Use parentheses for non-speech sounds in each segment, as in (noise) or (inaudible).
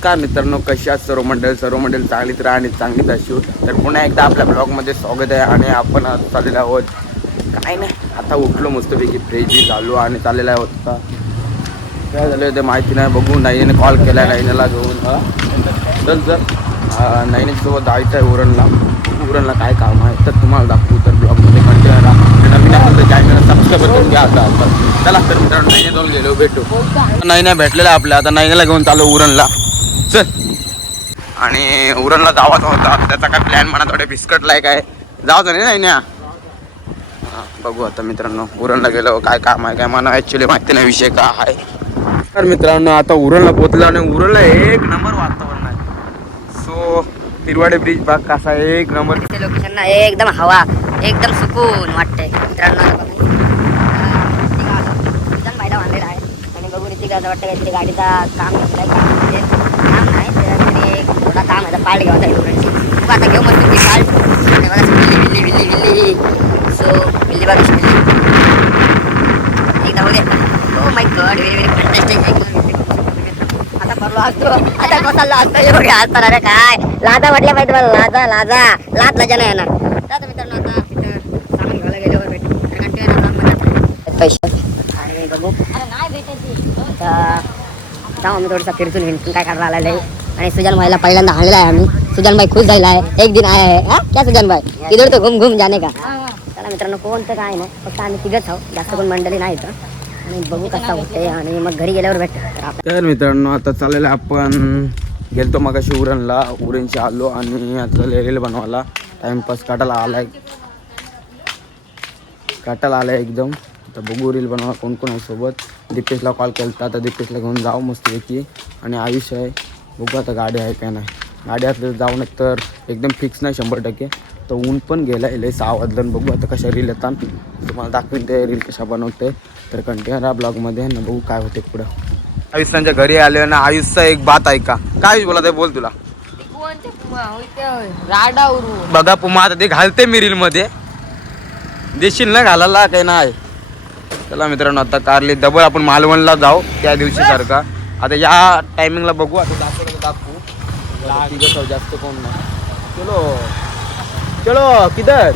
नमस्कार मित्रांनो कशा सर्व मंडळ? सर्व मंडळ चांगलीत राहा आणि चांगलीच असू. तर पुन्हा एकदा आपल्या ब्लॉगमध्ये स्वागत आहे आणि आपण आज चाललेलो आहोत. काय नाही आता उठलो मस्तपैकी फ्रेश बी झालो आणि चाललेला आहे होता काय झालं ते माहिती नाही बघू. नाईने कॉल केला नाईनेला घेऊन. चल चल. नाईनेसोबत जायचं आहे उरणला. उरणला काय काम आहे तर तुम्हाला दाखवू तर ब्लॉगमध्ये कंटिन्यू राहा. नवीन असेल तर चॅनल सबस्क्राईब करून घ्या आता. आता चला तर मित्रांनो नाईने जाऊन गेलो भेटू. नाही भेटलेला आपल्या. आता नाईनेला घेऊन चालू उरणला. चल. आणि उरणला जावाचा होता. त्याचा काय प्लॅन म्हणा थोडे बिस्कटला आहे काय. जावचं नाही ना बघू आता मित्रांनो उरणला गेलो काय काम आहे काय मला ॲक्च्युली माहिती नाही विषय का आहे. तर मित्रांनो आता उरणला पोहोचलो आणि उरणला एक नंबर वातावरण आहे. सो तिरवाडे ब्रिज भाग कसा आहे? एक नंबर लोकेशन ना एकदम हवा एकदम सुकून वाटते मित्रांनो बांधलेला आहे. आणि बघू इथे असं वाटतं काहीतरी गाडीचा काम घेतलाय काम म्हणजे काम नाही त्याच्यासाठी एक थोडा पार्ट घ्यावा आहे डोक्याची मग आता घेऊ मस्त ती पार्ट आणि विल्ली विल्ली विल्ली विल्ली सो विल्ली बघा विल्ली एकदा हो ओ my God very very fantastic आता भरलो असतो आता बसायला असतो एवढे असतात अरे काय? लादा म्हटल्या पाहिजे मला लादा लादा लाद लाजा नाही येणार. तर मित्रांनो आता तिथं सामान घ्यायला गेल्यावर भेटू. तर पैसे. आणि बघू. तर जाऊ आम्ही थोडंसं फिरतून हिंडून काय करायला आलेलं आहे आणि सुजन भाईला पहिल्यांदा आणलेला आहे आम्ही. सुजन भाई खुश झालेला आहे. एक दिन आया आहे. हा? क्या सुजन भाई इधर तो घुम घुम जाने का? चला मित्रांनो कोणतं काय नाही. फक्त आम्ही तिघच आहोत. जास्त कोण मंडळी नाही तर आणि बघू कसा होते आणि मग घरी गेल्यावर भेटू. तर मित्रांनो आता चालेल आपण. गेलतो मगाशी उरणला. उरणशी आलो आणि आता रील बनवायला. टाइमपास काटाला आलाय. काटाला आलाय एकदम. आता बघू रील बनवा कोण कोण आहे सोबत. दीपेशला कॉल केला आता दीपेशला घेऊन जाऊ मस्तपैकी. आणि आयुष्य आहे. बघू आता गाडी आहे काय नाही. गाडी असली तर जाऊ नाही तर एकदम फिक्स नाही शंभर टक्के. तर ऊन पण गेला आहे लय सहा वाजलं बघू आता कशा रील येतात. तुम्हाला दाखवेन ते रील कशा बनवते. तर कंटिन्यू राहा ब्लॉगमध्ये ना बघू काय होते पुढं. आयुष्यांच्या घरी आले ना आयुषचा एक बात ऐका. काय बोला ते बोल तुला. बघा पुमा आता ते घालते मी रील मध्ये. देशील ना घालायला काही नाही. चला मित्रांनो आता कारली डबल आपण मालवणला जाऊ त्या दिवशी सारखा. आता या टायमिंगला बघू आता दाखवलं दाखवू. तिघं जास्त कोण नाही. चलो. चलो किधर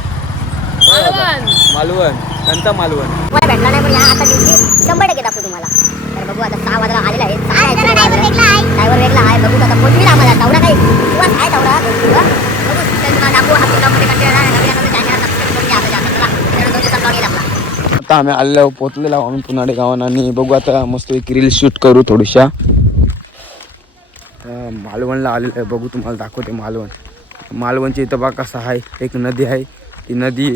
मालवण. कोणता मालवण. मला भेटला नाही पण या आता दिवशी शंभर टक्के दाखवू तुम्हाला. तर बघू आता सहा वाजता आलेला आहे. सहा ड्रायव्हर वेगळा आहे. बघू आता पोचवी आम्हाला. तेवढा काही दिवस आहे तेवढा. दोन दिवस बघू तुम्हाला दाखवू. ब्लॉगमध्ये कंटिन्यू राहा नवीन असेल तर channel subscribe करून घ्या आपल्या channel ला. तर दोन दिवसात vlog येईल आपला आता आम्ही आलेलो पोचलेलो आम्ही पुनाडे गावात आणि बघू आता मस्त एक रील शूट करू थोडीशा. मालवणला आलेलं आहे बघू तुम्हाला दाखवते मालवण. मालवणची इथं बा कसं आहे एक नदी आहे. ती नदी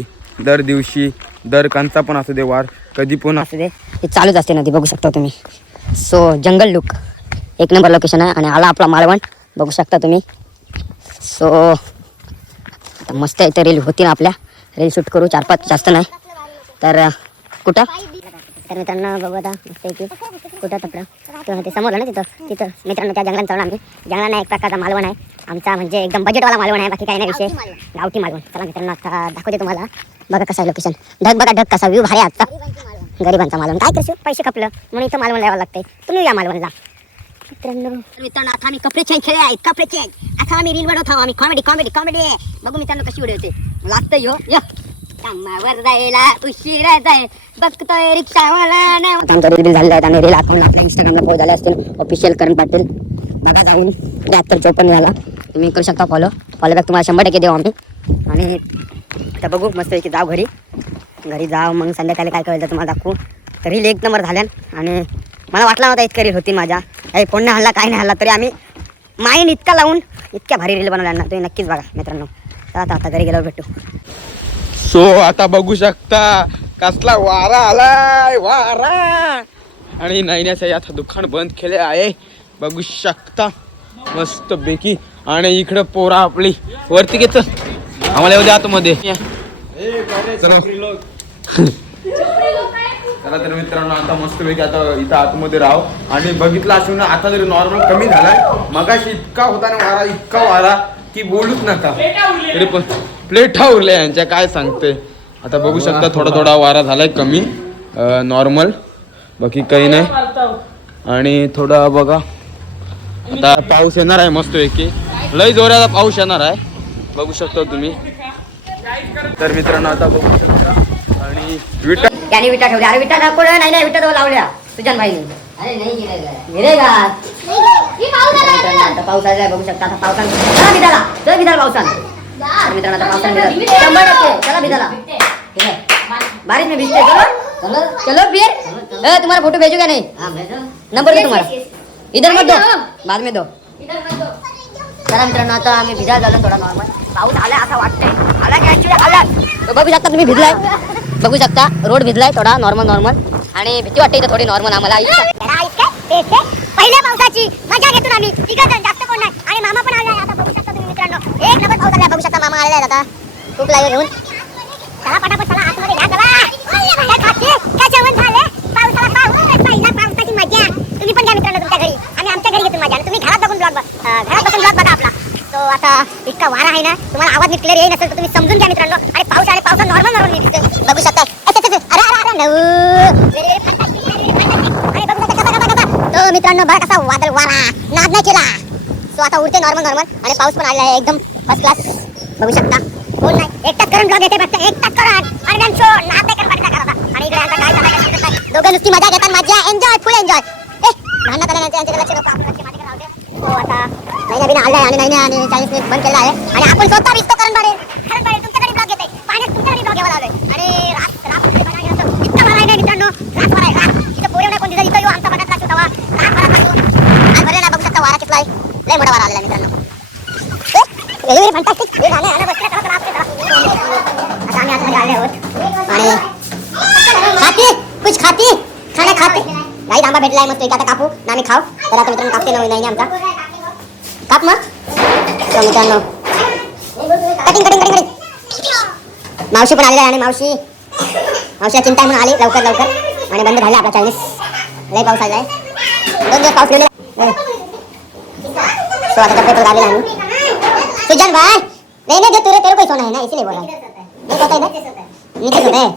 दर दिवशी दर कांचा पण असू दे वार कधी पण असू दे हे चालूच असते नदी बघू शकता तुम्ही. सो जंगल लुक एक नंबर लोकेशन आहे आणि आला आपला मालवण बघू शकता तुम्ही. सो मस्त इथं रील होती ना आपल्या. रील शूट करू चार पाच जास्त नाही. तर कुठं? तर मित्रांनो बघू आता. कुठं तपलं. तर ते समोर ना तिथं. तिथं. मित्रांनो त्या जंगलात चालू आम्ही. जंगलांना एक प्रकारचा मालवण आहे. आमचा म्हणजे एकदम बजेटवाला मालवण आहे. बाकी काही नाही विषय. गावठी मालवण. चला मित्रांनो आता दाखवते तुम्हाला. बघा कसं आहे लोकेशन ढग बघा ढग कसा व्यू भारी आहे आजचा. गरिबांचा मालवण. काय करशील? पैसे खपलं. म्हणून इथं मालवण द्यावं लागतंय. तुम्ही या मालवणला. मित्रांनो. मित्रांनो आता आम्ही कपडे चेंज खेळ आहेत. कपडे चेंज आता आम्ही रील बनवत आहोत. आम्ही कॉमेडी कॉमेडी कॉमेडी बघू मित्रांनो कशी व्हिडिओ होते लागतं यो हो. यो. कामावर जायला उशीर जाय बघतोय रिक्षावाला नाही आमचा रील झालेला आहे आणि रील आपण आपल्या इंस्टाग्रामला फॉलो झाले असतील. ऑफिशियल करण पाटील. बघा जाऊन. त्र्याहत्तर चौपन्न झाला. तुम्ही करू शकता फॉलो फॉलो बॅक तुम्हाला शंभर टक्के देऊ आम्ही. आणि आता बघू मस्त की जाऊ घरी. घरी जाऊ. मग संध्याकाळी काय करायचं तुम्हाला दाखवू. तर रील एक नंबर झाल्या आणि मला वाटला नव्हता इतकं रील होती माझ्या. काही कोण नाही हल्ला काही नाही हल्ला तरी आम्ही माईन इतका लावून इतक्या भारी रील बनवल्या ना. तुम्ही नक्कीच बघा मित्रांनो. तर आता आता घरी गेल्यावर भेटू. सो आता बघू शकता कसला वारा आलाय वारा. आणि नाईन्याचं आता दुकान बंद केले आहे. बघू शकता मस्त पैकी. आणि इकडं पोरा आपली. वरती घेत. आम्हाला येऊ द्या आतमध्ये. चला. तर मित्रांनो आता मस्त पैकी आता इथं आतमध्ये राहू. आणि बघितलं असून ना आता जरी नॉर्मल कमी झालाय मगाशी इतका होता ना वारा इतका वारा. की बोलूच नका. तरी पण प्लेटा उरल्या यांच्या काय सांगते? आता बघू शकता थोडा थोडा वारा झालाय कमी नॉर्मल बाकी काही नाही. आणि थोडा बघा आता पाऊस येणार आहे मस्त की लय जोराचा पाऊस येणार आहे. बघू शकता तुम्ही. तर मित्रांनो आता बघू शकता. आणि विटा त्याने विटा ठेवल्या. अरे विटा नाही नाही विटा तो लावल्या. सुजान भाईने. नाही गिरेगा मित्रांनो आता पाऊस आलाय बघू शकता. आता पावसाने चला भिजाला चल भिजाला पावसानं. तर मित्रांनो आता पावसाने भिजाला शंभर टक्के. चला भिजाला ठीक है. बारिश में भिजते. चलो. चलो. चलो फिर ए, तुम्हारा फोटो भेजूगा नहीं? नंबर दे तुम्हारा इधर मत दो. बाद में दो. चला मित्रांनो आता आम्ही भिजायला झालो थोडा नॉर्मल पाऊस आलाय असं वाटतंय. आला की ऍक्च्युली आला बघू शकता तुम्ही भिजलाय. बघू शकता रोड भिजलाय थोडा नॉर्मल नॉर्मल आणि भीती वाटते इथं थोडी नॉर्मल आम्हाला पहिल्या पावसाची मजा घेतो आम्ही. जण जास्त कोण नाही. आणि मामा पण आलाय आता बघू शकता तुम्ही मित्रांनो. एक नंबर पाऊस बघू शकता मामा आलेला आता. खूप लागेल घेऊन चला पटापट चला आतमध्ये घ्या चला. काय जेवण झाले पावसाला पाऊस पावसाची मजा. तुम्ही पण घ्या मित्रांनो तुमच्या घरी. आम्ही आमच्या घरी घेतो मजा. आणि तुम्ही घरात बघून ब्लॉग घरात बघून ब्लॉग बघा आपला. तो आता इतका वारा आहे ना तुम्हाला आवाज नीट क्लिअर येईल नसेल तर तुम्ही समजून घ्या मित्रांनो. आणि पाऊस आणि पावसा नॉर्मल नॉर्मल दिसतोय. बघू शकता. अरे अरे अरे नऊ तो मित्रांनो बघा कसा वादळ वारा. नाद नाही केला. सो आता उडते नॉर्मल नॉर्मल आणि पाऊस पण आलेला आहे. एकदम फर्स्ट क्लास बघू शकता. कोण नाही. एकटाच करून ब्लॉग येते फक्त. एकटाच करून. आणि मॅम शो नाद नाही करून पाठीचा करायचा आणि इकडे आता काय चाललंय दोघं नुसती मजा घेतात मजा एन्जॉय फुल एन्जॉय ए भांडणात आल्या नाही त्यांच्या लक्ष नको. आपण लक्ष माझ्याकडे राहू दे. हो आता नाही नवीन आलाय आणि नाही नाही आणि चाळीस मिनिट बंद केला आहे. आणि आपण स्वतः विस्तो करून पाडेल करण पाडेल तुमच्याकडे ब्लॉग येते पाण्यात तुमच्याकडे ब्लॉग घ्यावा लागेल आणि रात रात बघा गेलं तर इतका वारा आहे ना मित्रांनो रात वारा आहे रात इथं पोरे नाही कोण दिसत इथं येऊ आमचा बघत लागतो तवा रात वारा लागतो आज भरले ना बघू शकता वारा कितला आहे लय मोठा वारा आलेला आहे मित्रांनो व्हेरी व्हेरी फंटास्टिक हे गाणं आहे ना बसलं तर रात्री आता आम्ही आतमध्ये आले आहोत. आणि खाते कुछ खाते? खाना खाते. गाई आंबा भेटलाय मस्त एक आता कापू. ना आम्ही खाऊ. तर आता मित्रांनो कापते नवीन नाही आमचा. काप मग. तो मित्रांनो. कटिंग कटिंग कटिंग कटिंग मावशी पण आलेली आहे आणि मावशी मावशी चिंता म्हणून आली. लवकर लवकर. आणि बंद झाले आपला चायनीज लय पाऊस आलाय. दोन दिवस पाऊस गेलेला तो आता कपडे आलेला आहे सुजन भाई नहीं नहीं जो तेरे तेरे को ही सोना है ना इसीलिए बोला नहीं पता है ना? नीचे सोना है।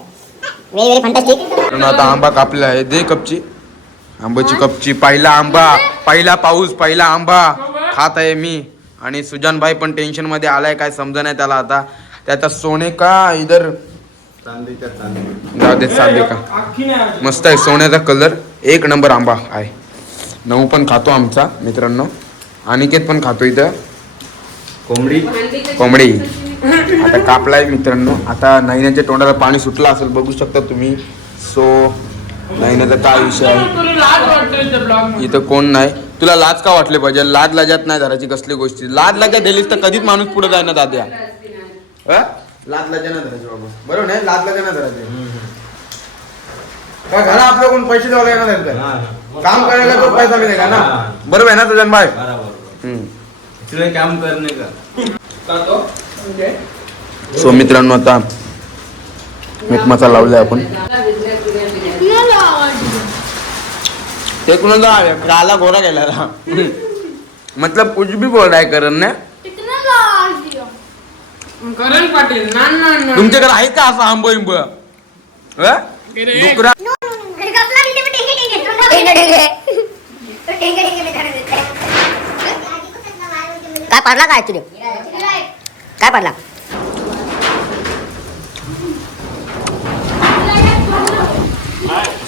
वेरी वेरी फंटास्टिक मित्रांनो, आता आंबा कापला आहे दे कपची। आंब्याची कपची पहिला आंबा पहिला पाऊस पहिला आंबा। खात आहे मी। आणि सुजान भाई पण टेन्शनमध्ये आलाय काय समजा नाही त्याला आता. त्याचा सोने का इधर? जाऊ दे चांदी का? मस्त आहे सोन्याचा कलर एक नंबर आंबा आहे. नऊ पण खातो आमचा मित्रांनो. अनिकेत पण खातो इथं. कोंबडी. कोंबडी. आता कापलाय मित्रांनो. आता नैन्याच्या तोंडाला पाणी सुटलं असेल बघू शकता तुम्ही. सो नैन्याचा काय विषय आहे? इथं कोण नाही. तुला लाज का वाटले पाहिजे? लाज लाजात नाही धराची कसली गोष्टी. लाज लाजा दिलीस तर कधीच माणूस पुढे जाय ना दाद्या? लाज लाजा नाही धरायची बाबा. बरोबर नाही? लाज लाजा नाही धरायची. का घरा आपलं कोण पैसे द्यावं काम करायला तो पैसा मिळेल ना? बरोबर आहे ना तुझ्या भाई? इसलिए काम करने का? सो मित्रांनो आता मीठ मसाला लावलाय आपण. ते कुणाला काला घोडा गेला मतलब कुछ भी बोल रहा है करण ने. करण पाटील ना ना ना तुमच्याकडे आहे का असं आंब इंब? डुकरा पडला काय तुझे काय पडला?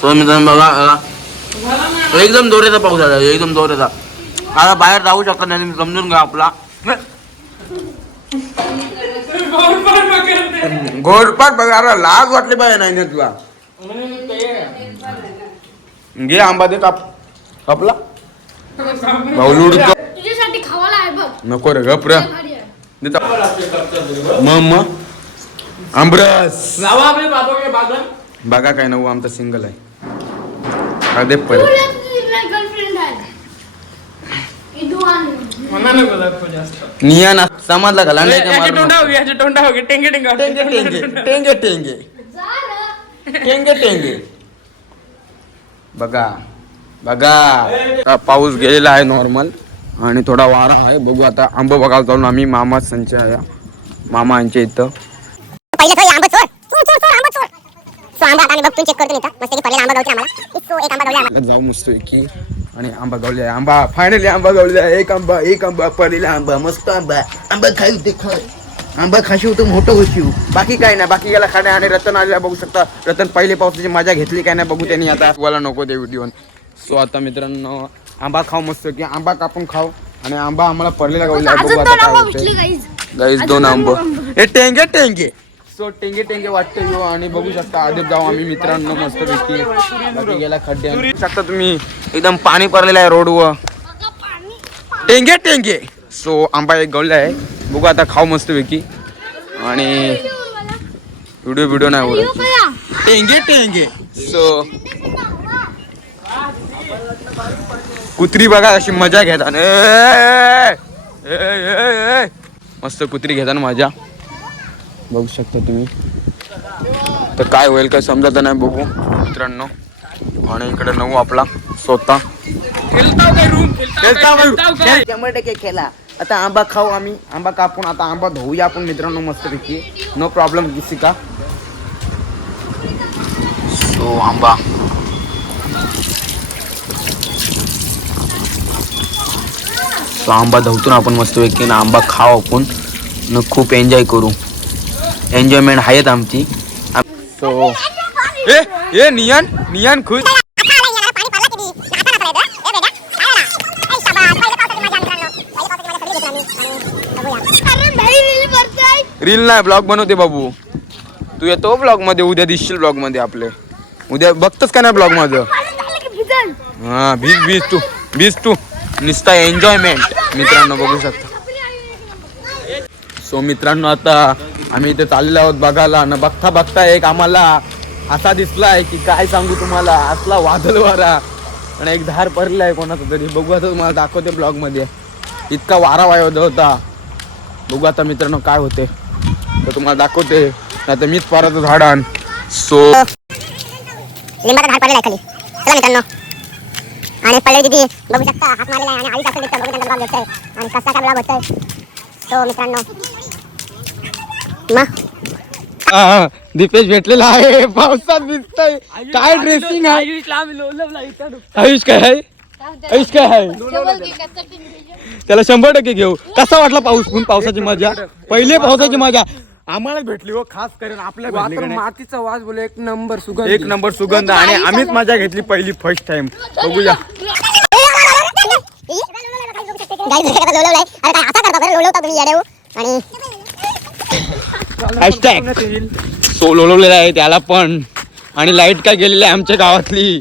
मित्रांनो बघा. एकदम दोऱ्याचा पाऊस आला एकदम दोऱ्याचा आता बाहेर जाऊ शकत नाही तुम्ही समजून घ्या आपला. गोडपाट बघा अरे लाज वाटली पाहिजे नाही ना तुला. घे आंबा दे काप. कापला. भाऊ उडतो तुझ्यासाठी खावाला आहे बघ नको रे गप रे. भारी आहे. देता मग मग आंबरस लावा आपले बाबा के बागन बघा काय नऊ आमचा सिंगल आहे. हा दे परत. निया ना समजला का लांडे टेंगे टेंगा टेंगे टेंगे टेंगे टेंगे. बघा. बघा. पाऊस गेलेला आहे नॉर्मल आणि थोडा वारा आहे. बघू आता आंबा बघायला जाऊन आम्ही. मामा संच आहे. मामा यांच्या इथं. जाऊ मस्त की आणि आंबा गावले आंबा फायनली आंबा गावले एक आंबा एक आंबा पडलेला आंबा. मस्त आंबा. आंबा खाऊ ते आंबा खाशीव तर मोठं होशीव बाकी काय नाही. बाकी गेला खाणे आणि रतन आलेला बघू शकता. रतन पहिले पावसाची मजा घेतली काय नाही बघू त्यांनी आता. मला नको ते व्हिडिओ सो आता मित्रांनो आंबा खाऊ मस्त की आंबा कापून खाऊ आणि आंबा आम्हाला पडलेला गावला बघू आता काय होतंय. गाईज. दोन आंब. हे टेंगे टेंगे. सो टेंगे टेंगे वाटते यो आणि बघू शकता आधी जाऊ आम्ही मित्रांनो मस्त पैकी. गेला खड्डे शकता तुम्ही. एकदम पाणी पडलेलं आहे रोडवर. टेंगे टेंगे. सो आंबा एक गवला आहे. बघू आता खाऊ मस्त पैकी. आणि व्हिडिओ व्हिडिओ नाही टेंगे टेंगे. सो कुत्री बघा अशी मजा ए. मस्त कुत्री घेतात मजा. बघू शकता तुम्ही. तर काय होईल काय समजत नाही बघू. मित्रांनो आणि इकडे नऊ आपला स्वतः. शंभर टक्के खेळा. आता आंबा खाऊ आम्ही. आंबा कापून आता आंबा धुवूया आपण मित्रांनो मस्तपैकी. नो प्रॉब्लेम किसी का सो आंबा. सो आंबा धुवतून आपण मस्तपैकी ना आंबा खाऊ आपण. न खूप एन्जॉय करू. एन्जॉयमेंट आहेत आमची. सो ए ए नियन नियन खुश. रील नाही ब्लॉग बनवते बाबू. तू येतो ब्लॉगमध्ये उद्या दिसशील ब्लॉगमध्ये आपले. उद्या बघतोस का नाही ब्लॉगमध्ये हा भीज भीज तू भीज तू. नुसता एन्जॉयमेंट मित्रांनो बघू शकता. सो मित्रांनो आता आम्ही इथे चाललेलो आहोत बघायला. न बघता बघता एक आम्हाला असा दिसलाय की काय सांगू तुम्हाला? असला वादळ वारा आणि एक धार पडला आहे कोणाचा तरी. बघू आता तुम्हाला दाखवते ब्लॉगमध्ये इतका वारा वाय होता. बघू आता मित्रांनो काय होते. तर तुम्हाला दाखवते. नाही तर मीच परत झाडान. सो लिंबाचा झाड पडलेला आहे खाली. चला मित्रांनो. आणि पल्लवी दिदी बघू शकता हात मारलेला आहे आणि आई असं दिसतं बघू ब्लॉग होतोय. आणि कसा काय ब्लॉग होतोय. सो मित्रांनो. मग? दीपेश भेटलेला आहे पावसात दिसतोय. काय ड्रेसिंग आहे? आयुष काय आहे? आयुष काय आहे? त्याला शंभर टक्के घेऊ. कसा वाटला पाऊस? पण पावसाची मजा. पहिले पावसाची मजा. आम्हाला भेटली हो खास करून आपल्या भेटली का नाही? मातीचा वास बोले एक नंबर सुगंध एक नंबर सुगंध आणि आम्हीच मजा घेतली पहिली फर्स्ट टाइम बघूया. हॅशटॅग लोळवलेला आहे त्याला पण. आणि लाइट काय गेलेली आहे आमच्या गावातली?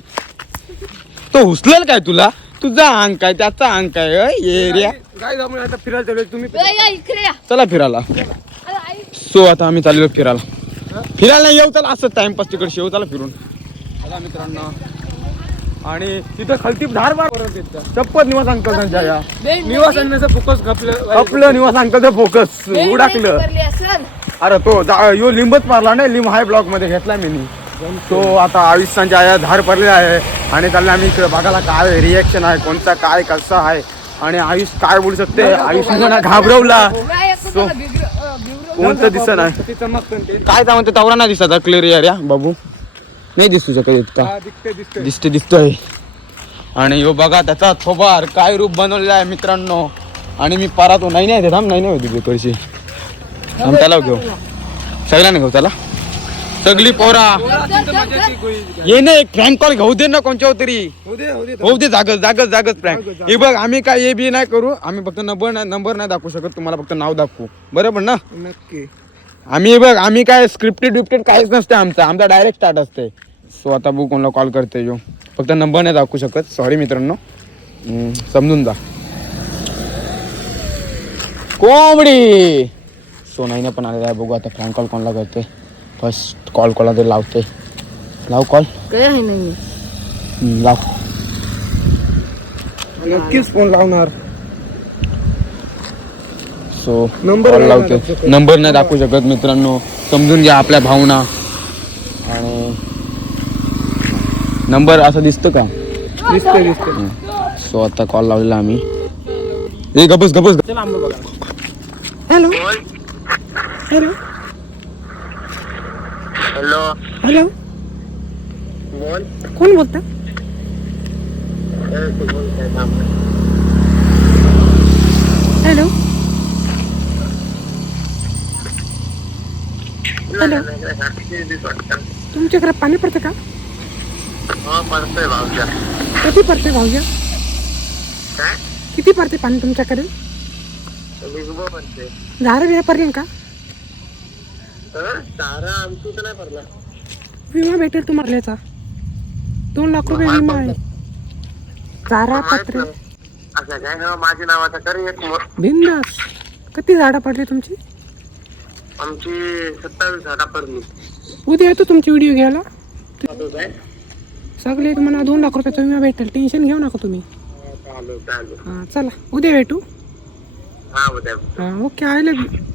तो उचलेल काय तुला? तुझा अंक काय त्याचा अंक काय एरिया. काय आता फिरायला चालू तुम्ही चला फिरायला. सो आता आम्ही चाललो फिरायला फिरायला नाही येऊ चला असं टाइमपास तिकडे शेव चला फिरून चला मित्रांनो आणि तिथं खालती धार बार चप्पल निवास अंकल त्यांच्या या निवास आणण्याचा फोकस घपलं आपलं निवास अंकलचं फोकस उडाकलं अरे तो यो लिंबच मारला नाही लिंब हाय ब्लॉकमध्ये घेतला मी तो आता आयुष्यांच्या आया धार पडलेला आहे आणि त्याला आम्ही इकडे बघायला काय रिएक्शन आहे कोणता काय कसा आहे आणि आयुष काय बोलू शकते आयुष्याला घाबरवला सो कोणतं दिसत नाही. ते चमकतं ते. काय म्हणते तवरा नाही दिसत क्लिअर एरिया बाबू. नाही दिसू शकत इतका. हा, दिसते दिसते दिसते दिसतोय. आणि यो बघा त्याचा थोबार काय रूप बनवलेला आहे मित्रांनो. आणि मी पारा तो नाही नाही थांब नाही नाही होती बेकडची थांब त्याला घेऊ. सगळ्यांना घेऊ त्याला सगळी पोरा। ये ना एक फ्रँक कॉल घेऊ दे ना कोणच्या तरी. हो हो होऊ दे जागच जागच जागच फ्रँक हे बघ आम्ही काय हे बी नाही करू आम्ही फक्त नंबर नाही नंबर नाही दाखवू शकत तुम्हाला फक्त नाव दाखवू. बरोबर ना? नक्की. आम्ही बघ आम्ही काय स्क्रिप्टेड बिप्टेड काहीच नसते आमचं. आमचा डायरेक्ट स्टार्ट असते सो आता बघू कोणाला कॉल करते यो. फक्त नंबर नाही दाखवू शकत. सॉरी मित्रांनो. हम्म, समजून जा. कोंबडी! सो नाही पण आलेला आहे. बघू आता फ्रँक कॉल कोणाला करते फ़र्स्ट कॉल तरी लावते लाव कॉल। लाव नक्कीच फ़ोन लावणार सो Number कॉल नाही लावते दाखवू शकत. नंबर नाही दाखवू शकत मित्रांनो. समजून घ्या आपल्या भावना. आणि नंबर असं दिसतं का? दिसते दिसते सो आता कॉल लावलेला आम्ही. ए गबस गबस हॅलो कोण बोलता? हॅलो. हॅलो. तुमच्याकडे पाणी पडतं का? किती पडते भाऊजा. किती पडते पाणी तुमच्याकडे? झाडं बिडं पडले का? विमा भेटेल तुम्हाला याचा दोन लाख रुपये विमा आहे. चारा पत्रे. माझी नावाचा कर एक बिंदास. किती झाडं पडली तुमची? आमची सत्तावीस झाडा पडली. उद्या येतो तुमची व्हिडिओ घ्यायला. सगळे तुम्हाला दोन लाख रुपयाचा विमा भेटेल. टेन्शन घेऊ नका तुम्ही. चालेल चालेल हां चला. उद्या भेटू. हा उद्या हां okay I love you.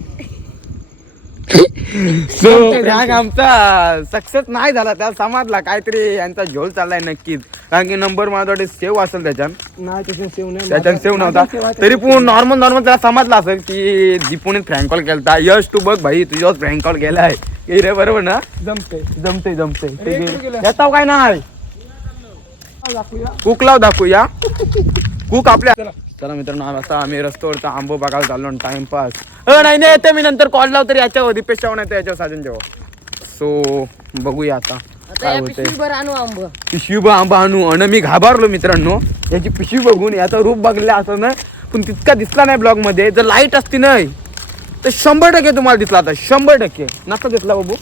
So prank आमचा? सक्सेस नाही झाला त्या समाजला काहीतरी यांचा झोल चाललाय नक्कीच. कारण की नंबर मला वाटते सेव्ह असेल त्याच्यात. नाही त्याच्यात सेव नाही. त्याच्यात सेव्ह नव्हता. तरी पण नॉर्मल नॉर्मल त्याला समजला असेल की दीपूने फ्रँक कॉल केलता. यश तू बघ भाई तुझ्यावर फ्रँक कॉल केलाय. रे बरोबर ना? जमते जमते जमते केलं. येताव काय नाही कुक लाव दाखवूया. कुक (laughs) आपल्या चला मित्रांनो आता आम्ही रस्त्यावरचा आंबो बघायला चाललो टाइमपास नाही नाही येते मी नंतर कॉल लाव तरी याच्यावर. दीपेश चव्हाण येते याच्यावर साजन जेव्हा सो बघूया आता काय पिशवी आंबा. आणू. आणि मी घाबरलो मित्रांनो. याची पिशवी बघून याचं रूप बघलं असं ना. पण तितका दिसला नाही ब्लॉगमध्ये जर लाइट असती नाही तर शंभर टक्के तुम्हाला दिसला आता. शंभर टक्के. नसता दिसला बाबू.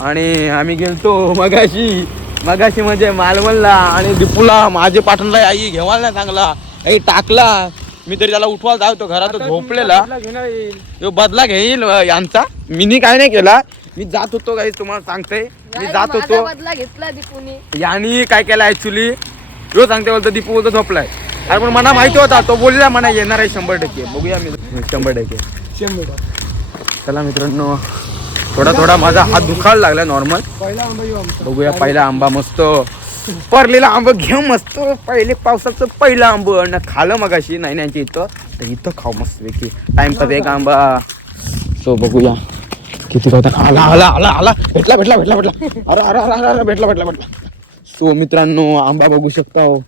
आणि आम्ही गेलतो मगाशी. मगाशी म्हणजे मालवणला आणि दिपूला माझे पाठवला आई घेवाल नाही चांगला. आई टाकला. मी तरी त्याला उठवायला जातो घरात झोपलेला. तो बदला घेईल यांचा. मिनी काय नाही केला. मी जात होतो काही तुम्हाला सांगते. मी जात होतो. बदला घेतला दीपूने. यांनी काय केलं ऍक्च्युली तो सांगते बोलतो दीपू बोलतो झोपलाय. अरे पण मला माहिती होता तो बोलला म्हणा येणार आहे शंभर टक्के. बघूया मी शंभर टक्के. शंभर चला मित्रांनो थोडा थोडा माझा हात दुखायला लागला नॉर्मल पहिला आंबा येऊ आमचा. बघूया पहिला आंबा मस्त परलेला आंबा घेऊ मस्त पहिले पावसाचं पहिलं आंब आणि खालं मग अशी नाही नाही इथं. तर इथं खाऊ मस्त पैकी. टाइमपास एक आंबा. सो बघूया. किती होता आला आला आला आला. भेटला भेटला भेटला भेटला. अरे अरे अरे अरे भेटला भेटला भेटला. सो मित्रांनो आंबा बघू शकता हो.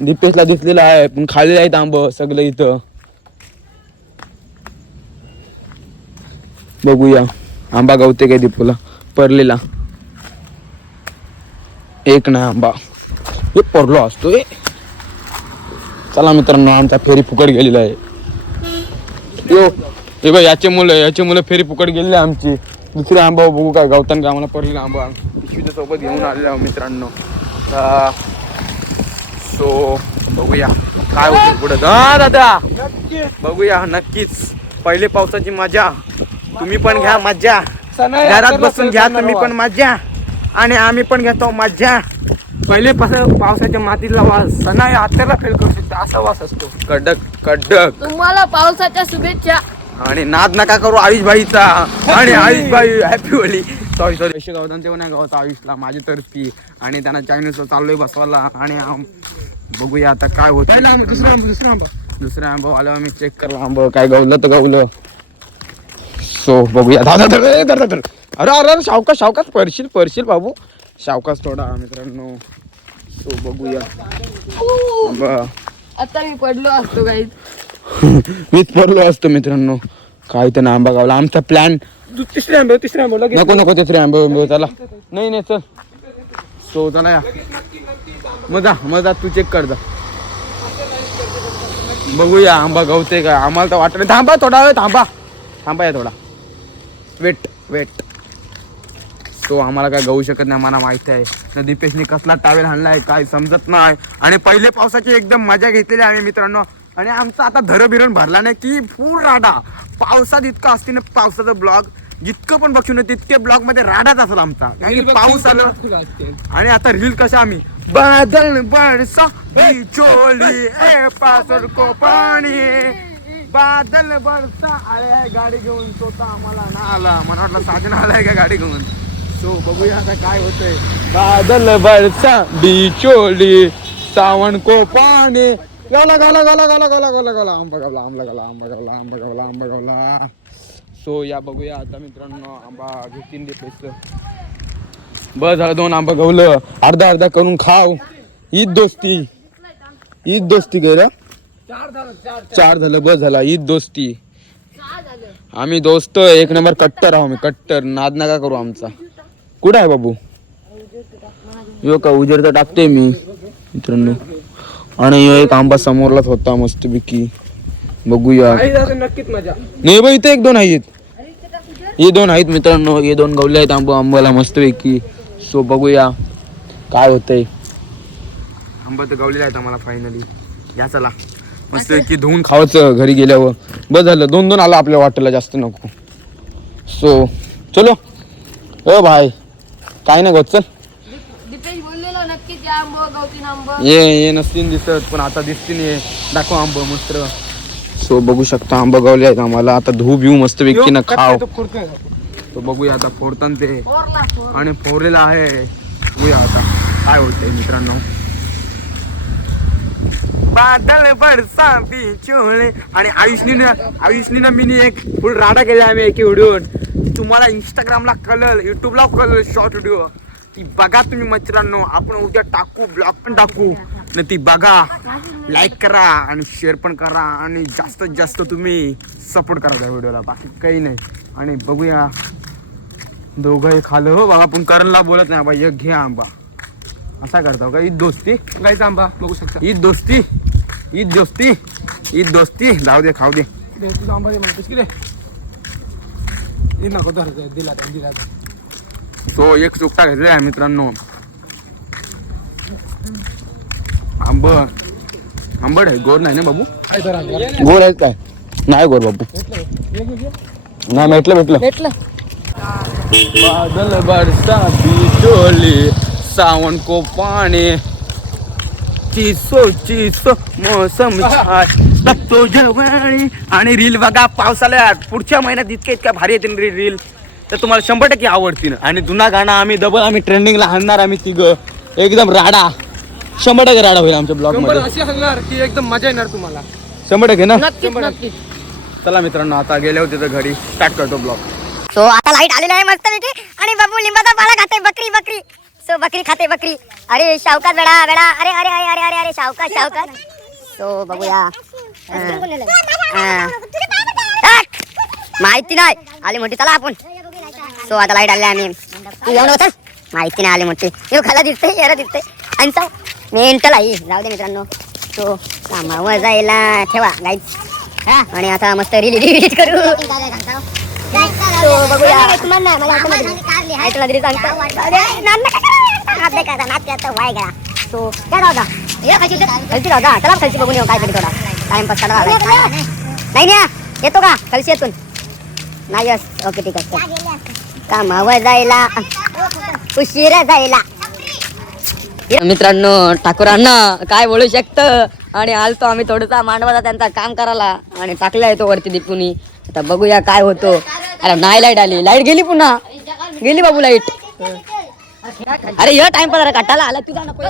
दीपेशला दिसलेला आहे पण खाली आहेत आंब सगळं इथं. बघूया. आंबा गावते काय दीपूला. परलेला. एक नाही आंबा हे पडलो असतो हे चला मित्रांनो आमचा फेरी फुकट गेलेला आहे. यो हे बघ याचे मुलं याचे मुलं फेरी फुकट गेलेली आहे आमची. दुसरे आंबा बघू काय गावताना आम्हाला पडलेला आंबा. पिशवीच्या सोबत घेऊन आलेला आहोत मित्रांनो. सो बघूया काय होतं पुढं. हा दादा! बघूया नक्कीच. पहिले पावसाची मजा. तुम्ही पण घ्या मजा घरात बसून घ्या तुम्ही. पण मजा आणि आम्ही पण घेतो मजा पहिले पास- पावसाच्या मातीतला वास. सणाई आत्याला फेल करू शकतो असा वास असतो. कडक कडक. तुम्हाला पावसाच्या शुभेच्छा. आणि नाद नका करू आयुष भाईचा. आणि आयुष भाई हॅपी होली सॉरी सॉरी तेव्हा नाही गावत आयुषला माझी तर्फी. आणि त्यांना चायनीजला चाललोय बसवायला. आणि बघूया आता काय होत. आंबा दुसरा आंबा दुसरा आंबा. दुसऱ्या आंबा आल्यावर मी चेक करला आंबा काय गावलं तर गावलं. सो बघूया. धाव, धाव, अरे अरे अरे सावकाश सावकाश परशील परशील बाबू. सावकाश थोडा मित्रांनो. सो बघूया. आंबा आता मी पडलो असतो काही (laughs) मीच पडलो असतो मित्रांनो. काय तर आंबा गावला आमचा प्लॅन तिसरा आंबा तिसरा आंबा लगेच नको नको तिसरे आंबे आंबे चला. नाही नाही चल. सो चला या. मजा मजा तू चेक कर जा. बघूया आंबा गवते का? आम्हाला तर वाटत नाही. थांबा थोडा वेळ थांबा. थांबा या थोडा. वेट वेट सो आम्हाला काय गवू शकत नाही मला माहिती आहे. न दीपेशने कसला टावेल हाणलाय काय समजत नाही. आणि पहिले पावसाची एकदम मजा घेतलेली आम्ही मित्रांनो. आणि आमचा आता धरं बिरण भरला नाही की फुल राडा. पावसात इतका असते ना पावसाचा ब्लॉग जितकं पण बघू ना तितके ब्लॉगमध्ये राडाच असेल आमचा. कारण की पाऊस आलं. आणि आता रील कशा आम्ही? बादल बरसा चोली ए पासर को पाणी बादल बरसा आय गाडी घेऊन तो तर आम्हाला ना आला मला वाटलं साजन आलाय का गाडी घेऊन? सो बघूया आता काय होतंय. बादल बरसा बिचोली सावन को पाणी गाला गाला गाला गाला गाला गाला गाला. आंबा गावला आंबा गावला आंबा गावला आंबा गावला आंबा गावला सो या बघूया आता मित्रांनो आंबा घेतीन दे पैसे. बस झालं दोन आंबा गवलं. अर्धा अर्धा करून खाव हीच दोस्ती. ईद दोस्ती गेलं चार झालं बस झाला ईद दोस्ती. आम्ही दोस्त एक नंबर कट्टर आहो मी कट्टर. नाद नका करू आमचा. कुठं आहे बाबू? यो का उजेड तर टाकते मी मित्रांनो. आणि यो एक आंबा समोरलाच होता मस्तपैकी. बघूया आई जाते नक्कीच मजा. नाही बा इथे एक दोन आहेत. हे दोन आहेत मित्रांनो. हे दोन गवले आहेत आंबा आंबाला मस्तपैकी. सो बघूया काय होतंय. आंबा तर गवलेले आहेत आम्हाला फायनली या चला. मस्तपैकी धुवून खावायचं घरी गेल्यावर. बस झालं दोन दोन आला आपल्या वाटेला जास्त नको. सो चलो. ओ भाई काय नाही गो चल. दीपेश बोललेलो नक्कीच या आंबो गवतीन आंबो. ये ये नसतील दिसत पण आता दिसतील ये. दाखव आंब मस्त. सो बघू शकता आंबा गवले आहेत आम्हाला. आता धू बिऊ मस्त पैकी ना खाव. तो बघूया आता फोडताना ते आणि फोडलेला आहे. बघूया आता काय होतंय मित्रांनो. बादल बरसा बिचोळे आणि आयुषनी आयुषनी मी एक फुल राडा केला आम्ही एके व्हिडिओ तुम्हाला इंस्टाग्रामला कळल युट्यूबला कळल शॉर्ट व्हिडिओ ती बघा तुम्ही मित्रांनो आपण उद्या टाकू ब्लॉग पण टाकू. आणि ती बघा लाईक करा आणि शेअर पण करा आणि जास्तीत जास्त तुम्ही सपोर्ट करा त्या व्हिडिओला बाकी काही नाही. आणि बघूया. दोघं खालं. हो बाबा पण करणला बोलत नाही. बाबा एक घे आंबा. असा करता का? ईद दोस्ती. गाईचा आंबा बघू शकता. ईद दोस्ती. ईद दोस्ती. ईद दोस्ती. जाऊ दे खाऊ दे. आंबा दे दे. हे नको धर दे, दिला त्या दिला. सो एक चुकटा घेतलाय मित्रांनो. आंब आंबट आहे गोड नाही ना बाबू. गोड आहेत काय? नाही गोड बाबू. नाही भेटलं भेटलं. भेटलं. बादल बरसा बिचोली सावन को पानी चिसो चिसो मौसम छाय लागतो जवळी. आणि रील बघा पावसाळ्यात. पुढच्या महिन्यात इतक्या इतक्या भारी येतील रील रील तर तुम्हाला शंभर टक्के आवडतील. आणि जुना गाणं आम्ही डबल आम्ही ट्रेंडिंगला आणणार आम्ही तिघं. एकदम राडा. शंभर टक्के राडा होईल आमच्या ब्लॉगमध्ये. अशी सांगणार की एकदम मजा येणार तुम्हाला. शंभर टक्के ना? चला मित्रांनो आता गेले होते तर घरी स्टार्ट करतो ब्लॉग सो आता लाइट आलेला आहे मस्त पैकी आणि बाबू लिंबाचा पाला खाते बकरी बकरी. सो बकरी खाते बकरी. अरे शावकात बेडा बेडा अरे अरे अरे अरे अरे अरे शावकात शावकात सो बघूया. माहिती नाही. आली मोठी चला आपण. सो आता लाइट आले आम्ही. तू येऊ नव्हतं माहिती नाही आली मोठी. येऊ खाला दिसते याला दिसते आणि मेंटल आहे. जाऊ दे मित्रांनो. सो कामावर जायला ठेवा गाईच आणि आता मस्त रील एडिट करू. तो बघूया. आई तुला तरी सांगतो नाद करायचा वाय गेला तो. काय राहू दा ये खालची चला खालची बघून येऊ काय तरी थोडा टाइमपास काढा नाही ना येतो का? खालची येतून. नाही यस ओके ठीक आहे कामावर जायला. उशिरा जायला. मित्रांनो ठाकूरांना काय बोलू शकतं? आणि आलतो आम्ही थोडासा मांडवाचा त्यांचा काम करायला आणि टाकला येतो वरती दीपूनी. आता बघूया काय होतो. अरे नाही लाइट आली. लाइट गेली पुन्हा. गेली बाबू लाइट अरे या टाइम पर काटाला आला. तुझा नको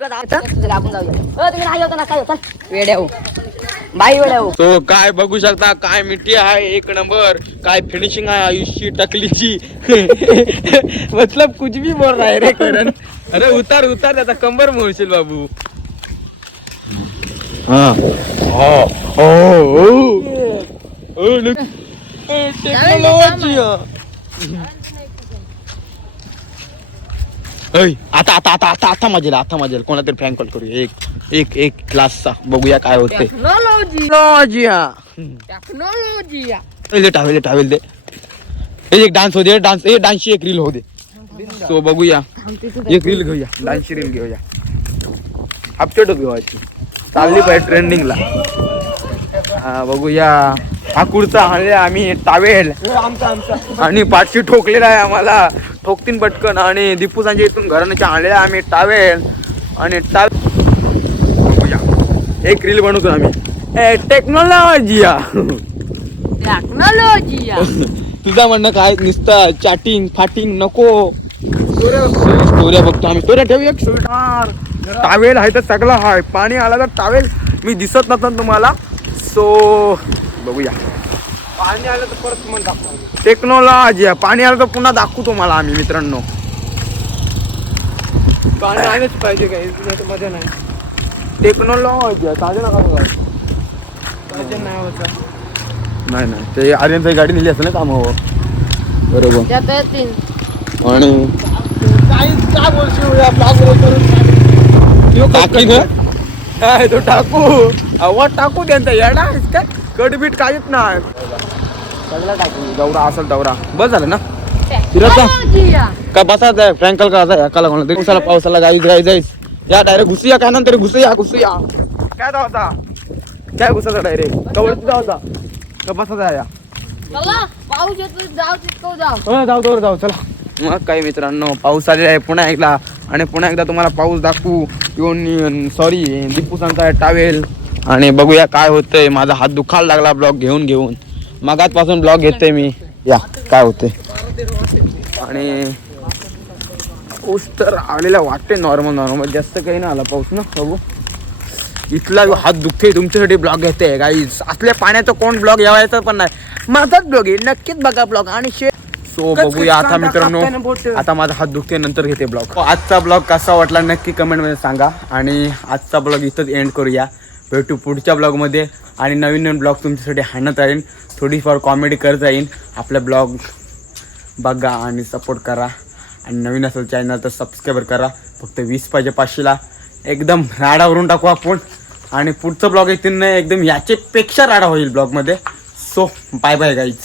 आपण जाऊया. तुम्ही नाही होता ना काय होता? वेड्या हो बाई वेड्या हो तो काय बघू शकता काय मिठी आहे एक नंबर काय फिनिशिंग आहे आयुष्य टकलीची. (laughs) मतलब कुछ भी बोल रहा है रे करण. अरे उतार उतार त्याचा कंबर मोडशील बाबू. हा। हो। हो हो टेक्नॉलॉजी ऐ आता आता आता आता आता मजेल आता मजेल. कोणा तरी फ्रँक कॉल करूया. एक एक एक क्लासचा बघूया काय होतंय. टेक्नॉलॉजी टेक्नॉलॉजी हा. टेक्नॉलॉजी पहिले टावेल टावेल दे. एक डान्स होते डान्स हे डान्सची एक रील होते सो बघूया. एक रील घेऊया. डान्सची रील घेऊया. अपडेट घेऊयाची चालली पाहिजे ट्रेंडिंगला हा बघूया. हा कुर्ता आणले आम्ही टावेल. आणि पाठशी ठोकलेला आहे आम्हाला. ठोकतीन पटकन. आणि दीपू सांजे इथून घराण्याच्या आणलेला आम्ही टावेल. आणि टावेल एक रील बनवतो आम्ही. टेक्नॉलॉजी टेक्नॉलॉजी (laughs) तुझा म्हणणं काय? नुसतं चॅटिंग फाटिंग नको. स्टोऱ्या बघतो आम्ही. स्टोऱ्या ठेवू एक स्वीटार टावेल आहे तर सगळं आहे. पाणी आला तर टावेल. मी दिसत नव्हतं तुम्हाला. सो बघूया. पाणी आलं तर परत तुम्हाला दाखवा टेक्नॉलॉजी आहे. पाणी आलं तर पुन्हा दाखवू तुम्हाला आम्ही मित्रांनो. पाणी आलंच पाहिजे काही मजा नाही. टेक्नॉलॉजी ताजे नका बघा. नाही नाही ते आर्यनची गाडी नेली असेल ना कामावर. बरोबर. आणि? काही काय बोलशील? टाकी ना? काय तो टाकू. आवाज टाकू त्यांचा. येडा आहेस काय? कडबीट काहीच नाही. सगळं टाकू दौरा असेल दौरा. बस झालं ना? फिरत जा. काय बसायचं आहे फ्रँकल का असा एकाला कोणाला तरी पावसाला जाईच जाई जाईच या डायरेक्ट घुसूया काय नंतर घुसूया घुसूया. काय होता काय घुसायचा डायरेक्ट कवरती जावता का बसायचा या. चला पाऊस येतो जाऊ जाऊ. हो जाऊ चला. मग काही मित्रांनो पाऊस आलेला आहे पुन्हा एकदा. आणि पुन्हा एकदा तुम्हाला पाऊस दाखवू. येऊन सॉरी दीपू सांगता टावेल आणि बघूया काय होतंय. माझा हात दुखायला लागला ब्लॉग घेऊन घेऊन. मगाचपासून ब्लॉग घेतोय मी. या काय होते आणि पाऊस तर आलेला वाटते नॉर्मल नॉर्मल जास्त काही नाही आला पाऊस ना बघू. इथला हात दुखते तुमच्यासाठी ब्लॉग घेते गाईज असल्या पाण्याचा कोण ब्लॉग यावायचा पण नाही. माझाच ब्लॉग आहे. नक्कीच बघा ब्लॉग. आणि शेअर सो बघूया आता मित्रांनो. आता माझा हात दुखते नंतर घेते ब्लॉग. आजचा ब्लॉग कसा वाटला नक्की कमेंटमध्ये सांगा. आणि आजचा ब्लॉग इथंच एंड करूया. भेटू पुढच्या ब्लॉगमध्ये. आणि नवीन नवीन ब्लॉग तुमच्यासाठी हाणत राहीन. थोडीफार कॉमेडी करत राहीन. आपला ब्लॉग बघा आणि सपोर्ट करा. आणि नवीन असेल चॅनल तर सबस्क्राईबर करा. फक्त वीस पाहिजे पाचशेला. एकदम राडावरून टाकू आपण. आणि पुढचं ब्लॉग येतील नाही एकदम याच्यापेक्षा राडा होईल ब्लॉगमध्ये. So bye bye guys